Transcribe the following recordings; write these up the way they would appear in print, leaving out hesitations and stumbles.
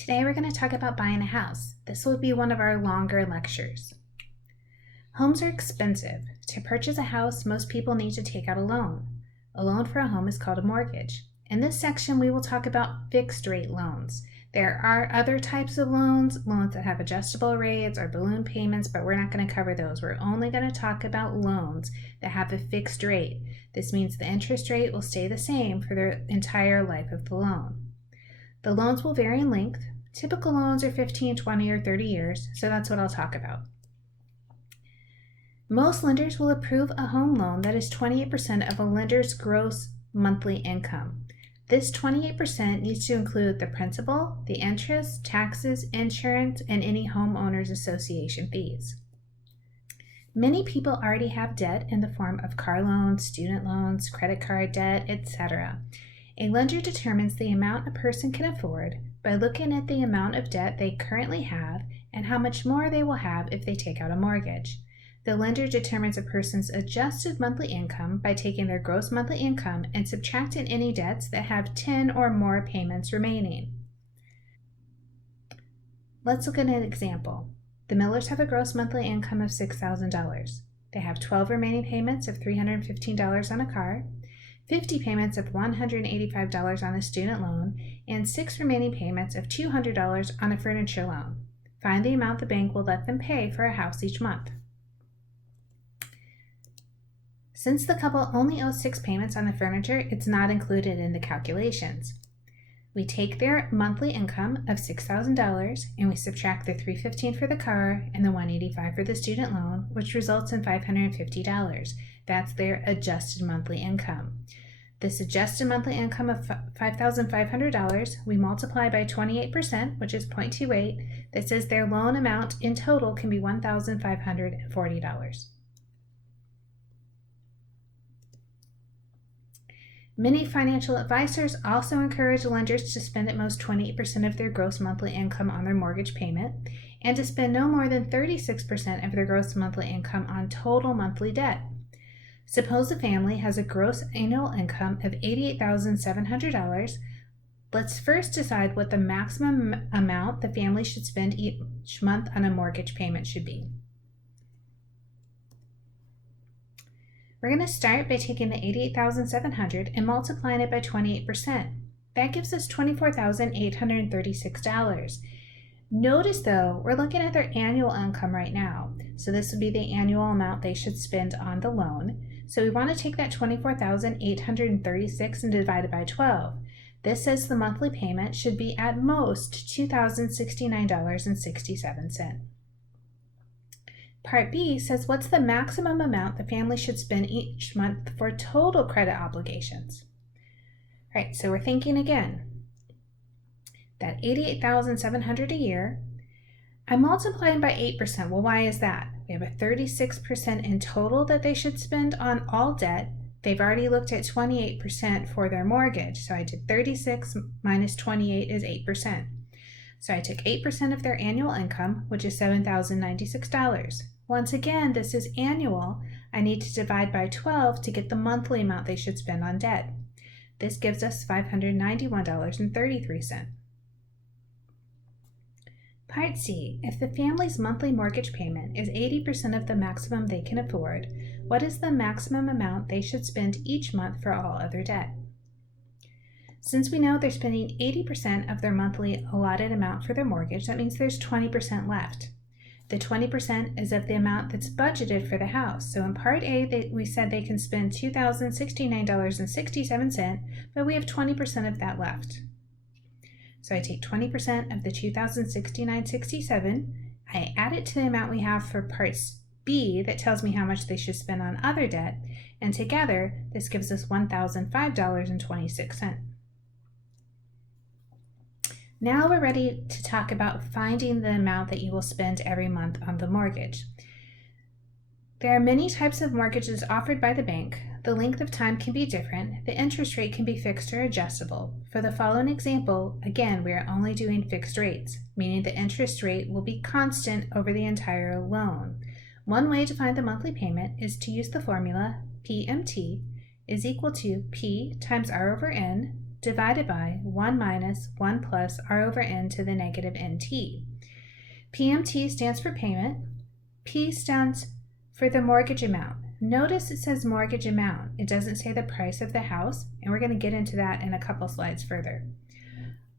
Today we're going to talk about buying a house. This will be one of our longer lectures. Homes are expensive. To purchase a house, most people need to take out a loan. A loan for a home is called a mortgage. In this section, we will talk about fixed rate loans. There are other types of loans that have adjustable rates or balloon payments, but we're not going to cover those. We're only going to talk about loans that have a fixed rate. This means the interest rate will stay the same for the entire life of the loan. The loans will vary in length. Typical loans are 15, 20, or 30 years, so that's what I'll talk about. Most lenders will approve a home loan that is 28% of a lender's gross monthly income. This 28% needs to include the principal, the interest, taxes, insurance, and any homeowners association fees. Many people already have debt in the form of car loans, student loans, credit card debt, etc. A lender determines the amount a person can afford by looking at the amount of debt they currently have and how much more they will have if they take out a mortgage. The lender determines a person's adjusted monthly income by taking their gross monthly income and subtracting any debts that have 10 or more payments remaining. Let's look at an example. The Millers have a gross monthly income of $6,000. They have 12 remaining payments of $315 on a car, 50 payments of $185 on a student loan, and 6 remaining payments of $200 on a furniture loan. Find the amount the bank will let them pay for a house each month. Since the couple only owes 6 payments on the furniture, it's not included in the calculations. We take their monthly income of $6,000 and we subtract the $315 for the car and the $185 for the student loan, which results in $550. That's their adjusted monthly income. This adjusted monthly income of $5,500 we multiply by 28%, which is 0.28. That says their loan amount in total can be $1,540. Many financial advisors also encourage lenders to spend at most 28% of their gross monthly income on their mortgage payment and to spend no more than 36% of their gross monthly income on total monthly debt. Suppose a family has a gross annual income of $88,700. Let's first decide what the maximum amount the family should spend each month on a mortgage payment should be. We're going to start by taking the $88,700 and multiplying it by 28%. That gives us $24,836. Notice though, we're looking at their annual income right now. So this would be the annual amount they should spend on the loan. So we want to take that $24,836 and divide it by 12. This says the monthly payment should be at most $2,069.67. Part B says what's the maximum amount the family should spend each month for total credit obligations. All right, so we're thinking again. That $88,700 a year, I'm multiplying by 8%. Well, why is that? We have a 36% in total that they should spend on all debt. They've already looked at 28% for their mortgage. So I did 36 minus 28 is 8%. So I took 8% of their annual income, which is $7,096. Once again, this is annual. I need to divide by 12 to get the monthly amount they should spend on debt. This gives us $591.33. Part C, if the family's monthly mortgage payment is 80% of the maximum they can afford, what is the maximum amount they should spend each month for all other debt? Since we know they're spending 80% of their monthly allotted amount for their mortgage, that means there's 20% left. The 20% is of the amount that's budgeted for the house. So in Part A, we said they can spend $2,069.67, but we have 20% of that left. So I take 20% of the $2,069.67, I add it to the amount we have for Part B that tells me how much they should spend on other debt, and together this gives us $1,005.26. Now we're ready to talk about finding the amount that you will spend every month on the mortgage. There are many types of mortgages offered by the bank. The length of time can be different. The interest rate can be fixed or adjustable. For the following example, again, we are only doing fixed rates, meaning the interest rate will be constant over the entire loan. One way to find the monthly payment is to use the formula PMT is equal to P times R over N divided by 1 minus 1 plus r over n to the negative nt. PMT stands for payment. P stands for the mortgage amount. Notice it says mortgage amount. It doesn't say the price of the house, and we're going to get into that in a couple slides further.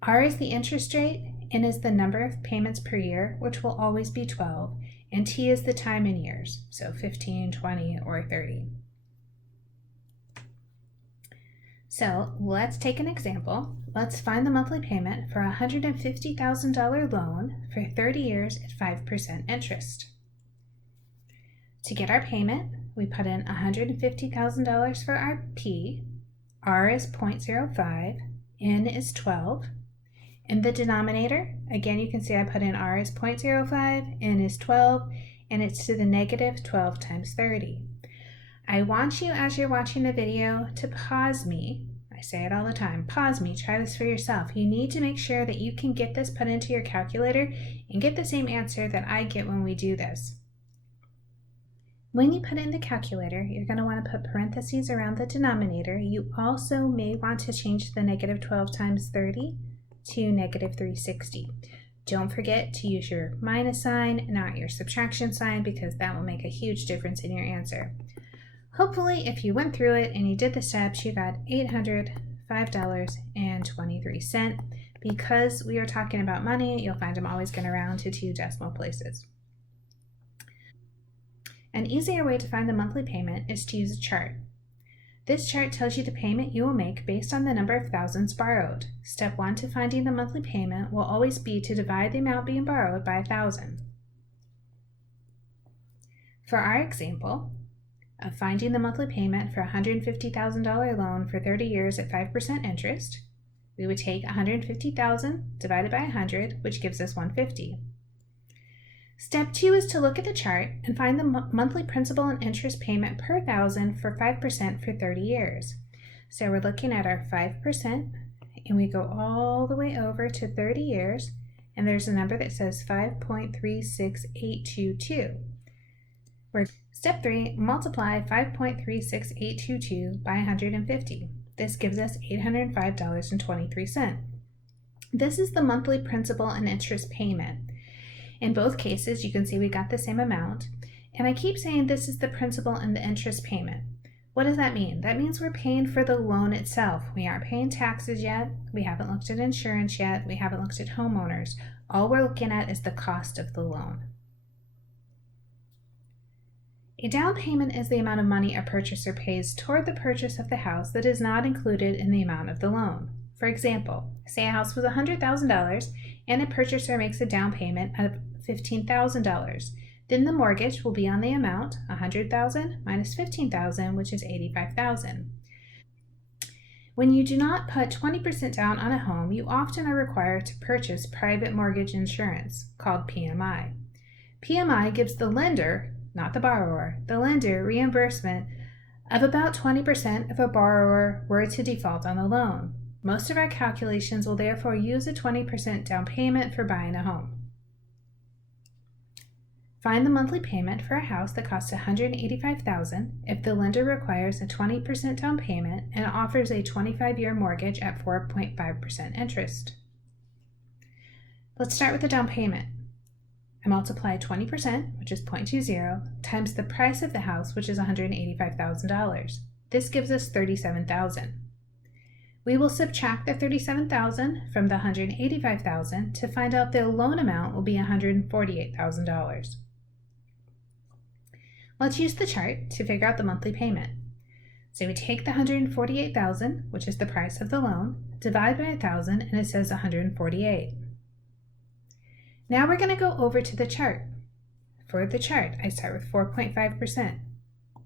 R is the interest rate, N is the number of payments per year, which will always be 12, and T is the time in years, so 15, 20, or 30. So let's take an example. Let's find the monthly payment for a $150,000 loan for 30 years at 5% interest. To get our payment, we put in $150,000 for our P, R is 0.05, N is 12. In the denominator, again, you can see I put in R is 0.05, N is 12, and it's to the negative 12 times 30. I want you, as you're watching the video, to pause me. I say it all the time, pause me, try this for yourself. You need to make sure that you can get this put into your calculator and get the same answer that I get when we do this. When you put it in the calculator, you're going to want to put parentheses around the denominator. You also may want to change the negative 12 times 30 to negative 360. Don't forget to use your minus sign, not your subtraction sign, because that will make a huge difference in your answer. Hopefully, if you went through it and you did the steps, you got $805.23. Because we are talking about money, you'll find I'm always going to round to 2 decimal places. An easier way to find the monthly payment is to use a chart. This chart tells you the payment you will make based on the number of thousands borrowed. Step 1 to finding the monthly payment will always be to divide the amount being borrowed by 1,000. For our example of finding the monthly payment for a $150,000 loan for 30 years at 5% interest, we would take $150,000 divided by 100, which gives us $150. Step 2 is to look at the chart and find the monthly principal and interest payment per thousand for 5% for 30 years. So we're looking at our 5%, and we go all the way over to 30 years, and there's a number that says 5.36822. Step 3, multiply 5.36822 by 150. This gives us $805.23. This is the monthly principal and interest payment. In both cases, you can see we got the same amount, and I keep saying this is the principal and the interest payment. What does that mean? That means we're paying for the loan itself. We aren't paying taxes yet, we haven't looked at insurance yet, we haven't looked at homeowners. All we're looking at is the cost of the loan. A down payment is the amount of money a purchaser pays toward the purchase of the house that is not included in the amount of the loan. For example, say a house was $100,000 and a purchaser makes a down payment of $15,000. Then the mortgage will be on the amount $100,000 minus $15,000, which is $85,000. When you do not put 20% down on a home, you often are required to purchase private mortgage insurance, called PMI. PMI gives the lender, not the borrower, the lender reimbursement of about 20% if a borrower were to default on the loan. Most of our calculations will therefore use a 20% down payment for buying a home. Find the monthly payment for a house that costs $185,000 if the lender requires a 20% down payment and offers a 25-year mortgage at 4.5% interest. Let's start with the down payment. I multiply 20%, which is 0.20, times the price of the house, which is $185,000. This gives us $37,000. We will subtract the $37,000 from the $185,000 to find out the loan amount will be $148,000. Let's use the chart to figure out the monthly payment. So we take the $148,000, which is the price of the loan, divide by 1,000, and it says $148. Now we're going to go over to the chart. For the chart, I start with 4.5%,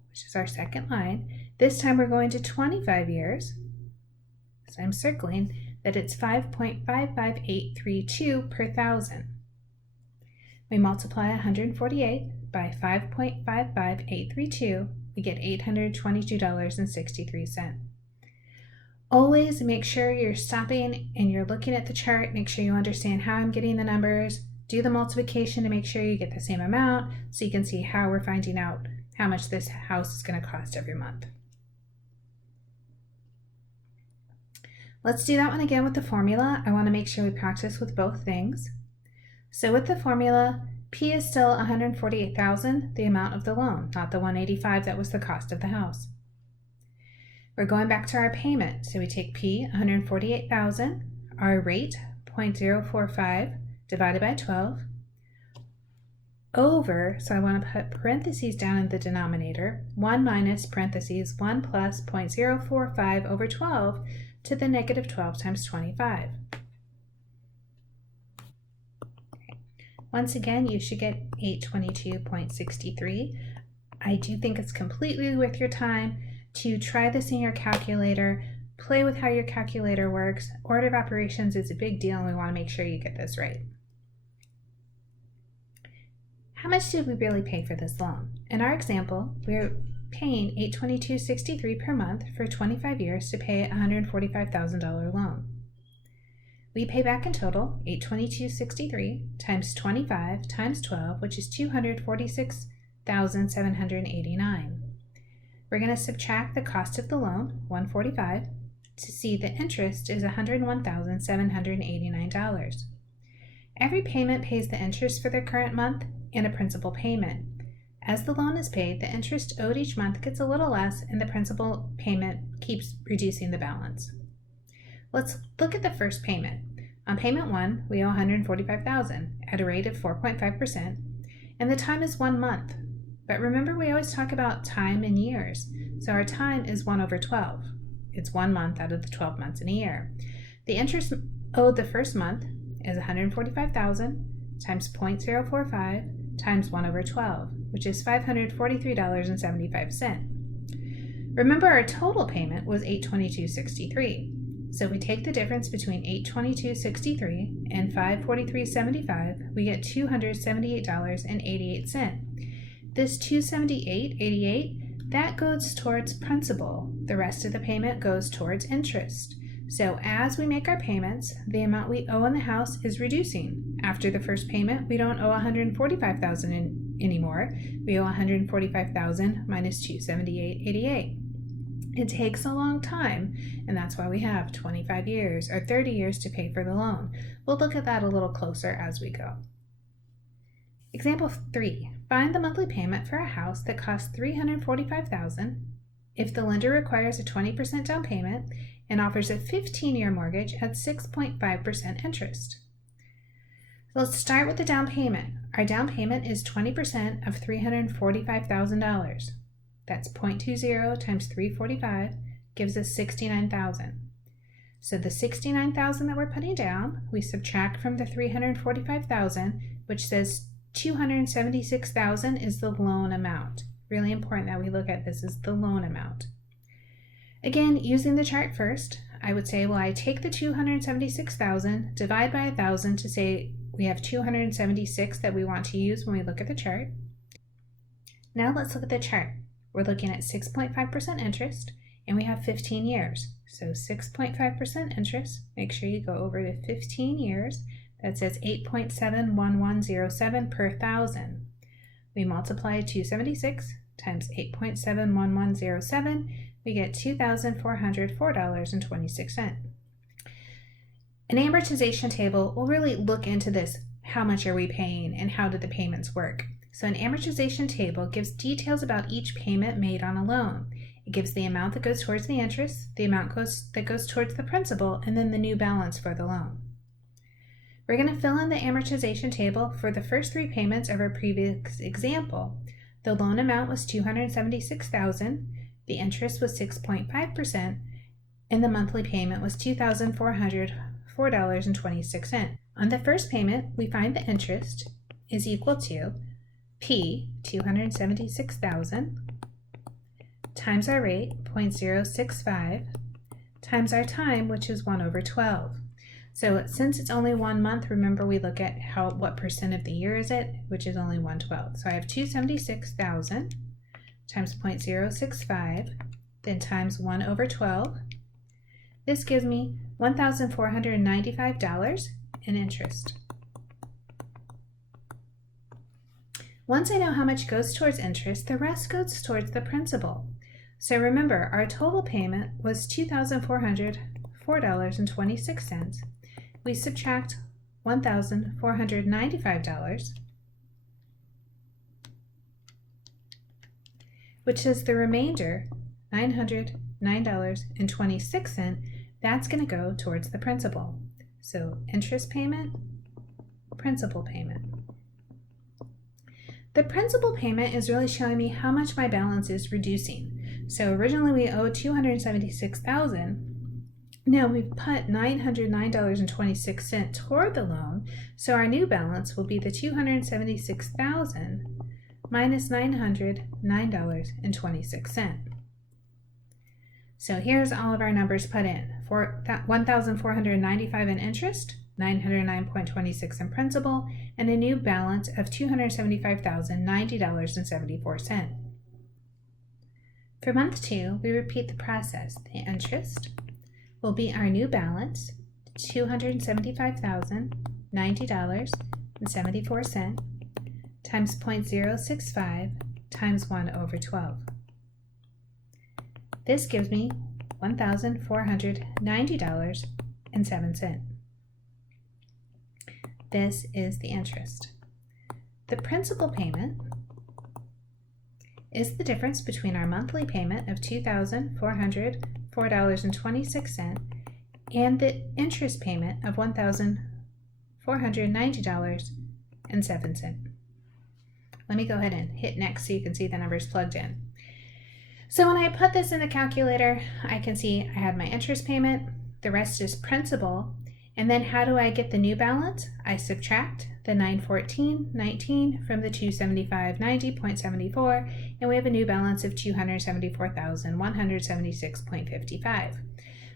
which is our second line. This time we're going to 25 years. So I'm circling that it's 5.55832 per thousand. We multiply 148 by 5.55832, we get $822.63. Always make sure you're stopping and you're looking at the chart, make sure you understand how I'm getting the numbers, do the multiplication to make sure you get the same amount so you can see how we're finding out how much this house is going to cost every month. Let's do that one again with the formula. I want to make sure we practice with both things. So with the formula, P is still $148,000, the amount of the loan, not the $185,000 that was the cost of the house. We're going back to our payment. So we take P, $148,000, our rate, 0.045 divided by 12, over, so I want to put parentheses down in the denominator, 1 minus parentheses 1 plus 0.045 over 12 to the negative 12 times 25. Once again, you should get 822.63. I do think it's completely worth your time to try this in your calculator, play with how your calculator works. Order of operations is a big deal and we want to make sure you get this right. How much did we really pay for this loan? In our example, we're paying $822.63 per month for 25 years to pay a $145,000 loan. We pay back in total $822.63 times 25 times 12, which is $246,789. We're going to subtract the cost of the loan, $145, to see the interest is $101,789. Every payment pays the interest for the current month and a principal payment. As the loan is paid, the interest owed each month gets a little less and the principal payment keeps reducing the balance. Let's look at the first payment. On payment 1, we owe $145,000 at a rate of 4.5%, and the time is 1 month. But remember, we always talk about time in years, so our time is 1 over 12. It's 1 month out of the 12 months in a year. The interest owed the first month is $145,000 times 0.045 times 1 over 12, which is $543.75. Remember, our total payment was $822.63. So we take the difference between $822.63 and $543.75, we get $278.88. This $278.88, that goes towards principal. The rest of the payment goes towards interest. So as we make our payments, the amount we owe on the house is reducing. After the first payment, we don't owe $145,000 anymore. We owe $145,000 minus $278.88. It takes a long time, and that's why we have 25 years or 30 years to pay for the loan. We'll look at that a little closer as we go. Example 3. Find the monthly payment for a house that costs $345,000 if the lender requires a 20% down payment and offers a 15-year mortgage at 6.5% interest. So let's start with the down payment. Our down payment is 20% of $345,000. That's 0.20 times 345 gives us $69,000. So the $69,000 that we're putting down, we subtract from the $345,000, which says $276,000 is the loan amount. Really important that we look at this as the loan amount. Again, using the chart first, I would say, well, I take the $276,000, divide by 1,000 to say we have $276 that we want to use when we look at the chart. Now let's look at the chart. We're looking at 6.5% interest, and we have 15 years. So 6.5% interest, make sure you go over to 15 years. That says 8.71107 per thousand. We multiply 276 times 8.71107, we get $2,404.26. An amortization table will really look into this. How much are we paying and how do the payments work? So an amortization table gives details about each payment made on a loan. It gives the amount that goes towards the interest, the amount that goes towards the principal, and then the new balance for the loan. We're going to fill in the amortization table for the first 3 payments of our previous example. The loan amount was $276,000, the interest was 6.5%, and the monthly payment was $2,404.26. On the first payment, we find the interest is equal to P, $276,000, times our rate, 0.065, times our time, which is 1 over 12. So since it's only 1 month, remember we look at what percent of the year is it, which is only 1/12. So I have $276,000 times 0.065, then times 1 over 12. This gives me $1,495 in interest. Once I know how much goes towards interest, the rest goes towards the principal. So remember, our total payment was $2,404.26. $1,404.26. We subtract $1,495, which is the remainder, $909.26. That's going to go towards the principal. So interest payment, principal payment. The principal payment is really showing me how much my balance is reducing. So originally we owed $276,000. Now we've put $909.26 toward the loan, so our new balance will be the $276,000 minus $909.26. So here's all of our numbers put in. For $1,495 in interest, $909.26 in principal, and a new balance of $275,090.74. For month 2, we repeat the process. The interest will be our new balance, $275,090.74 times 0.065 times 1/12. This gives me $1,490.07. This is the interest. The principal payment is the difference between our monthly payment of $2,404.26 and the interest payment of $1,490.07. Let me go ahead and hit next so you can see the numbers plugged in. So when I put this in the calculator, I can see I had my interest payment, the rest is principal, and then how do I get the new balance? I subtract the $914.19 from the $275.90.74, and we have a new balance of $274,176.55.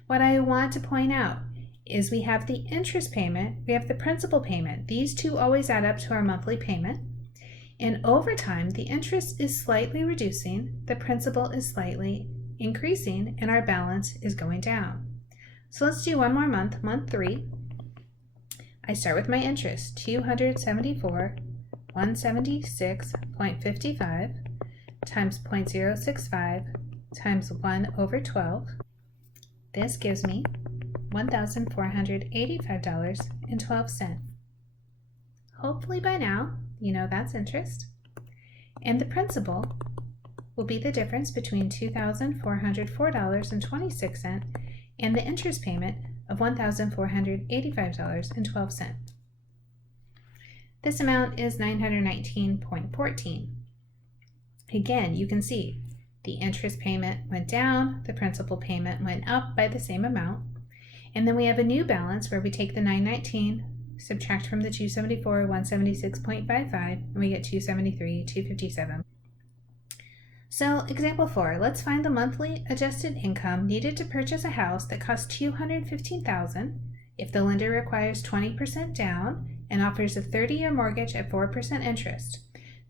What I want to point out is we have the interest payment, we have the principal payment. These two always add up to our monthly payment. And over time, the interest is slightly reducing, the principal is slightly increasing, and our balance is going down. So let's do one more month, month 3. I start with my interest, $274,176.55 times 0.065 times 1/12. This gives me $1,485.12. Hopefully by now, you know that's interest. And the principal will be the difference between $2,404.26 and the interest payment of $1,485.12. This amount is $919.14. Again, you can see the interest payment went down, the principal payment went up by the same amount, and then we have a new balance where we take the $919, subtract from the $274, $176.55, and we get $273, $257. So example 4, let's find the monthly adjusted income needed to purchase a house that costs $215,000 if the lender requires 20% down and offers a 30-year mortgage at 4% interest.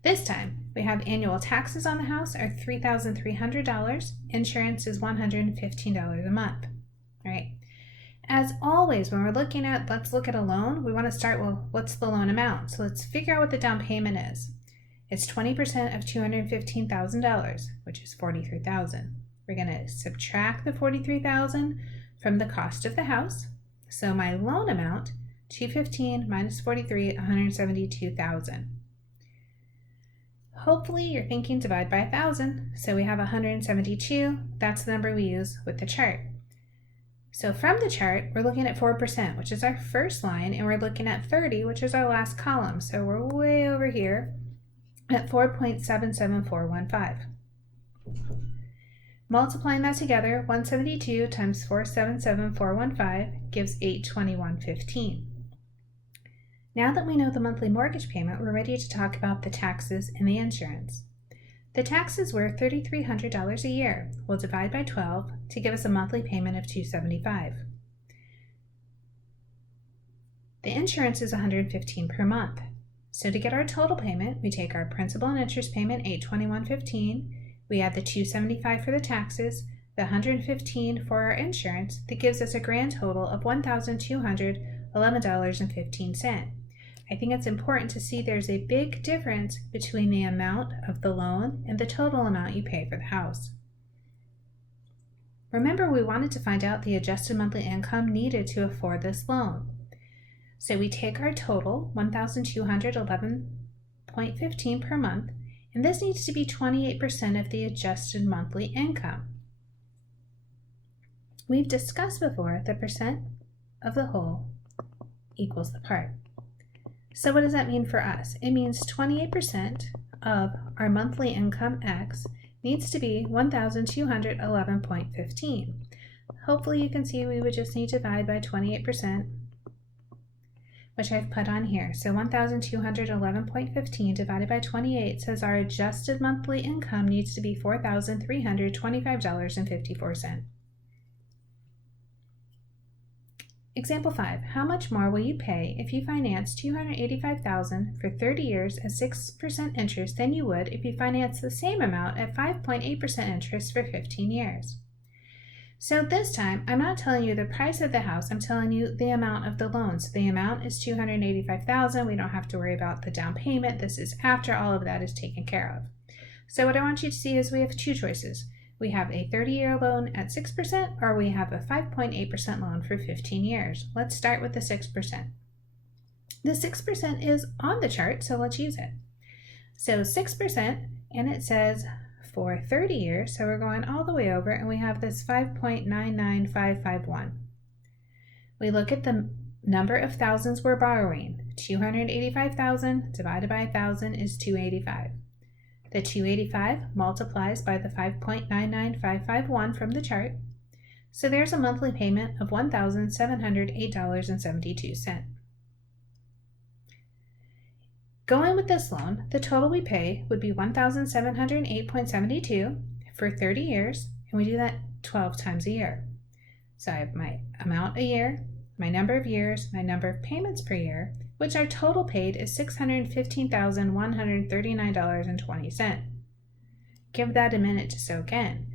This time, we have annual taxes on the house are $3,300, insurance is $115 a month, right? As always, when we're looking at, let's look at a loan, we want to start with what's the loan amount. So let's figure out what the down payment is. It's 20% of $215,000, which is $43,000. We're going to subtract the $43,000 from the cost of the house. So my loan amount, $215 minus $43, $172,000. Hopefully you're thinking divide by 1,000. So we have 172. That's the number we use with the chart. So from the chart, we're looking at 4%, which is our first line, and we're looking at 30, which is our last column. So we're way over here at 4.77415. Multiplying that together, 172 times 477,415 gives 821.15. Now that we know the monthly mortgage payment, we're ready to talk about the taxes and the insurance. The taxes were $3,300 a year. We'll divide by 12 to give us a monthly payment of $275. The insurance is $115 per month. So to get our total payment, we take our principal and interest payment, $821.15. We add the $275 for the taxes, the $115 for our insurance. That gives us a grand total of $1,211.15. I think it's important to see there's a big difference between the amount of the loan and the total amount you pay for the house. Remember, we wanted to find out the adjusted monthly income needed to afford this loan. So we take our total, $1,211.15 per month, and this needs to be 28% of the adjusted monthly income. We've discussed before the percent of the whole equals the part. So what does that mean for us? It means 28% of our monthly income X needs to be $1,211.15. Hopefully you can see we would just need to divide by 28%, which I've put on here. So 1,211.15 divided by 28 says our adjusted monthly income needs to be $4,325.54. Example 5. How much more will you pay if you finance $285,000 for 30 years at 6% interest than you would if you finance the same amount at 5.8% interest for 15 years? So this time, I'm not telling you the price of the house, I'm telling you the amount of the loan. So the amount is $285,000. We don't have to worry about the down payment. This is after all of that is taken care of. So what I want you to see is we have two choices. We have a 30-year loan at 6%, or we have a 5.8% loan for 15 years. Let's start with the 6%. The 6% is on the chart, so let's use it. So 6%, and it says for 30 years, so we're going all the way over, and we have this 5.99551. We look at the number of thousands we're borrowing. 285,000 divided by 1,000 is 285. The 285 multiplies by the 5.99551 from the chart. So there's a monthly payment of $1,708.72. Going with this loan, the total we pay would be $1,708.72 for 30 years, and we do that 12 times a year. So I have my amount a year, my number of years, my number of payments per year, which our total paid is $615,139.20. Give that a minute to soak in.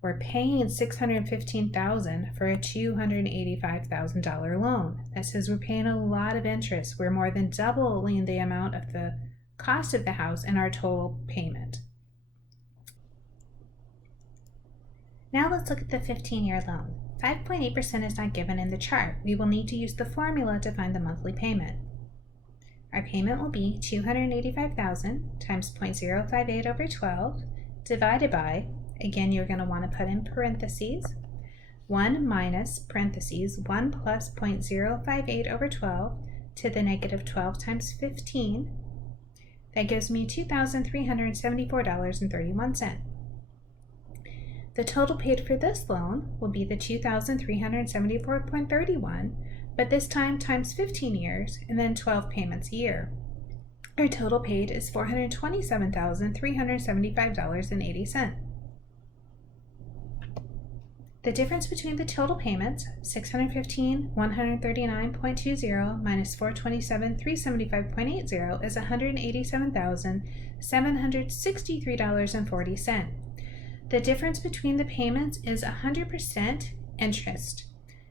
We're paying $615,000 for a $285,000 loan. That says we're paying a lot of interest. We're more than doubling the amount of the cost of the house in our total payment. Now let's look at the 15-year loan. 5.8% is not given in the chart. We will need to use the formula to find the monthly payment. Our payment will be $285,000 times 0.058 over 12 divided by, again, you're going to want to put in parentheses, 1 minus parentheses 1 plus 0.058 over 12 to the negative 12 times 15. That gives me $2,374.31. The total paid for this loan will be the $2,374.31, but this time times 15 years and then 12 payments a year. Our total paid is $427,375.80. The difference between the total payments, $615,139.20 minus $427,375.80, is $187,763.40. The difference between the payments is 100% interest.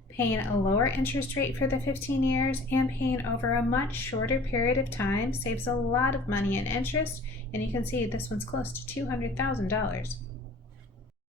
Paying a lower interest rate for the 15 years and paying over a much shorter period of time saves a lot of money in interest, and you can see this one's close to $200,000.